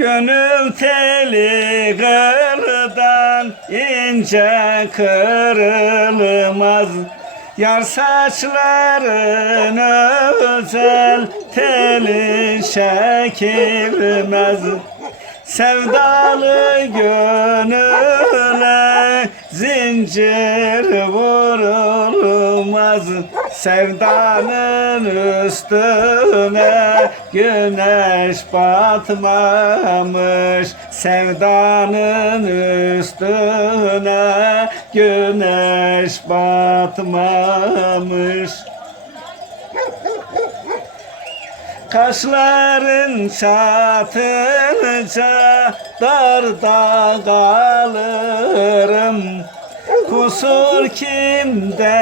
Gönül teli kırdan ince kırılmaz. Yar saçların özel teli çekilmez. Sevdalı gönüle zincir vurulmaz Sevdanın üstüne. Güneş batmamış Sevdanın üstüne. Güneş batmamış. Kaşların çatınca darda kalırım Kusur kimde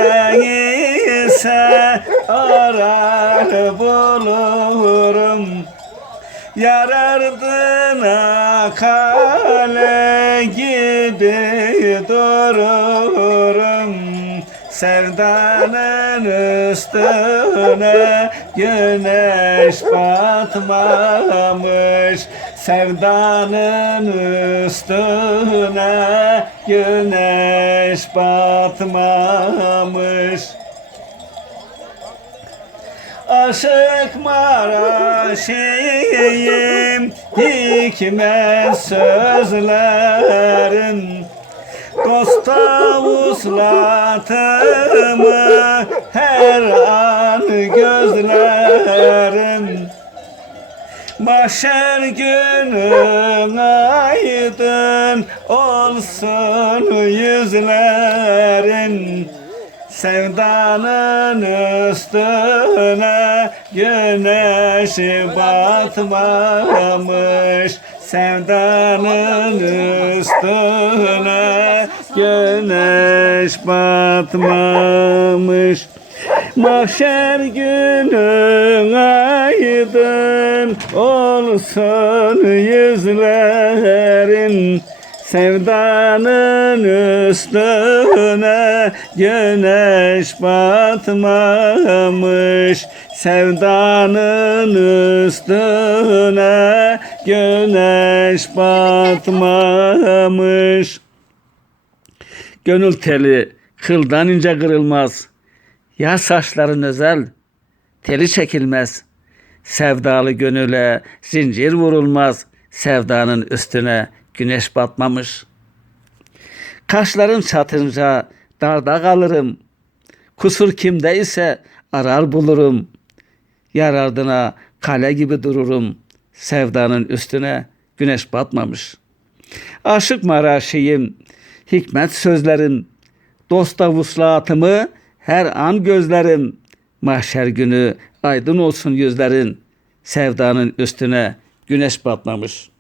ise arar bulurum. Yar ardına kale gibi dururum. Sevdanın üstüne güneş batmamış Sevdanın üstüne güneş batmamış. Aşık Maraşi'yim Hikmet sözlerin. Dosta vuslatımı Her an gözlerin Mahşer günün aydın olsun yüzlerin. Sevdanın üstüne güneş batmamış. Sevdanın üstüne güneş batmamış Mahşer günün aydın olsun yüzlerin Sevdanın üstüne güneş batmamış Sevdanın üstüne güneş batmamış. Gönül teli kıldan ince kırılmaz Ya saçların özel teli çekilmez Sevdalı gönüle zincir vurulmaz Sevdanın üstüne güneş batmamış. Kaşlarım çatınca darda kalırım. Kusur kimde ise arar bulurum. Yar ardına kale gibi dururum. Sevdanın üstüne güneş batmamış. Aşık maraşiyim, hikmet sözlerim. Dosta vuslatımı her an gözlerim. Mahşer günü aydın olsun yüzlerin. Sevdanın üstüne güneş batmamış.''